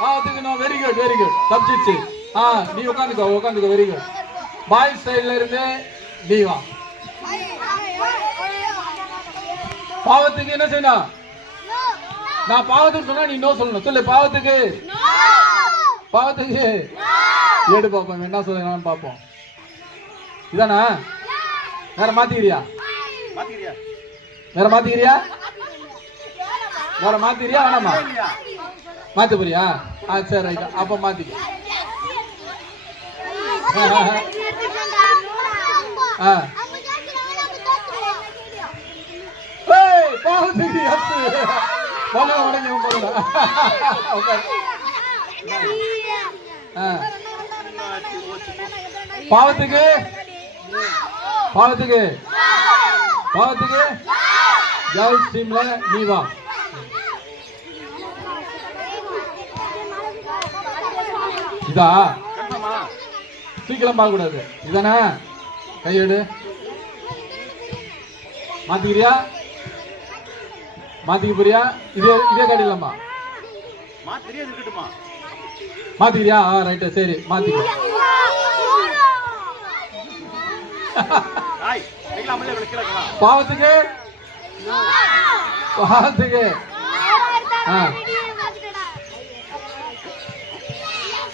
பாவத்துக்கு no. Very good very good. தப்பிச்சிச்சு. நீ உட்காந்துக்கோ வெரி குட். பாய்ஸ் சைடுல இருந்து நீ வா. பாவத்துக்கு என்ன செய்யணும்? நான் பாவத்துக்கு சொன்னா நீ நோ சொல்லணும். சொல்லு பாவத்துக்கு. பாவத்துக்கு ஏடு பாப்போம் என்ன சொல்லுங்க பாப்போம். இதானா? வேற மாத்திக்கிறியா? வேற மாத்திக்கிறியா? வேற மாத்திக்கிறியா வேணாமா? மாத்த போறியா? சரி ரைட். அப்ப மாத்திக்க. பாவத்துக்கு பாவத்துக்கு பாவத்துக்கு பாவத்துக்கு கேர்ள்ஸ் டீம்ல நீ வா. இதா சீக்கிரம் பார்க்க கூடாது. இதானே? கையெடு. மாத்திக்கிறியா? மாத்திக்க போறியா? இதே காட்டிடலாமா? மாத்திக்கிறியா? ரைட்டு சரி மாத்திக்க. பாவத்துக்கு பாவத்துக்கு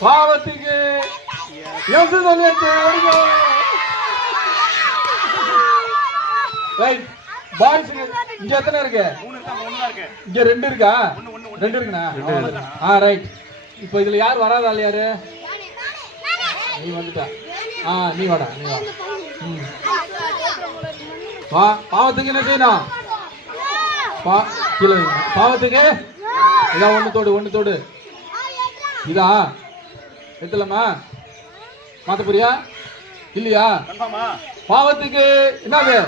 பாவத்துக்கு ரைட். பாய்ஸுக்கு இங்க எத்தனை இருக்கு? இங்க 2 இருக்கா? 2 இருக்குண்ணா. ரைட். இப்போ இதுல யார் வராதா யாரு? நீ வந்துட்டா. நீ வாடா நீ வா. வா. பாவத்துக்கு என்ன செய்யணும்? கீழே பாவத்துக்கு இதா ஒண்ணு தோடு. இதா எத்தலமா? மாத்த போறியா இல்லையா? பாவத்துக்கு என்னது?